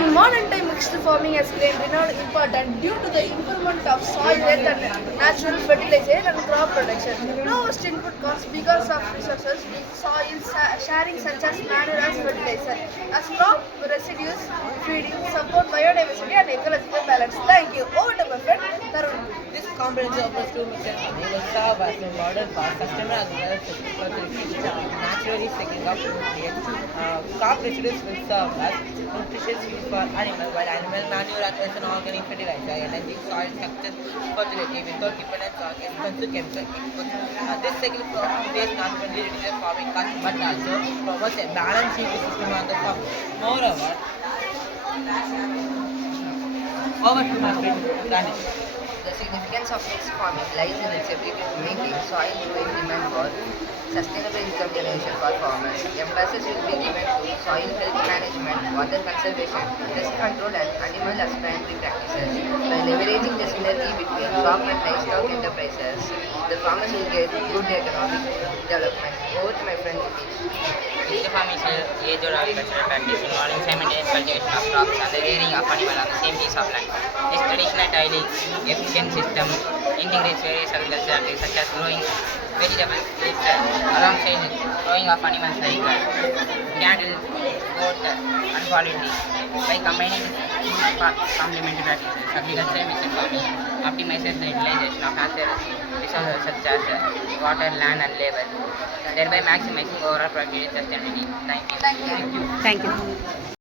In modern time, mixed farming has gained renowned importance due to the improvement of soil health and natural fertilization and crop production. Lowest input costs because of resources in soil sharing such as manure as fertilizer. As crop residues feeding support biodiversity and ecological balance. Thank you. Over to my friend Tarun. This comprehensive approach to mixed farming will serve as a model for sustainable agriculture fertility, naturally cycling of nutrients. Crop residues will serve as nutritious feed for animals, while animal manure acts as an organic fertilizer, enhancing soil structure fertility without dependence on expensive chemical inputs. This cycle process not only reduces farming costs but also promotes a balanced ecosystem on the farm. Moreover, over to my friend Ganesh. The significance of mixed farming lies in its ability to maintain soil growing demand for sustainable income generation for farmers. Emphasis will be given to soil health management, water conservation, pest control and animal husbandry practices. By leveraging the synergy between crop and livestock enterprises, the farmers will get good economic development. Over to my friend Nitish. Mixed farming is a age-old agricultural practice involving simultaneous cultivation of crops and the rearing of animals on the same piece of land. This traditional highly efficient system integrates various agricultural activities such as growing vegetables, fruits, alongside growing of animals like cattle, goat, and poultry. By combining complementary practices, agricultural mixed farming optimizes the utilization of natural resources such as water, land, and labor, thereby maximizing overall productivity and sustainability. Thank you. Thank you. Thank you.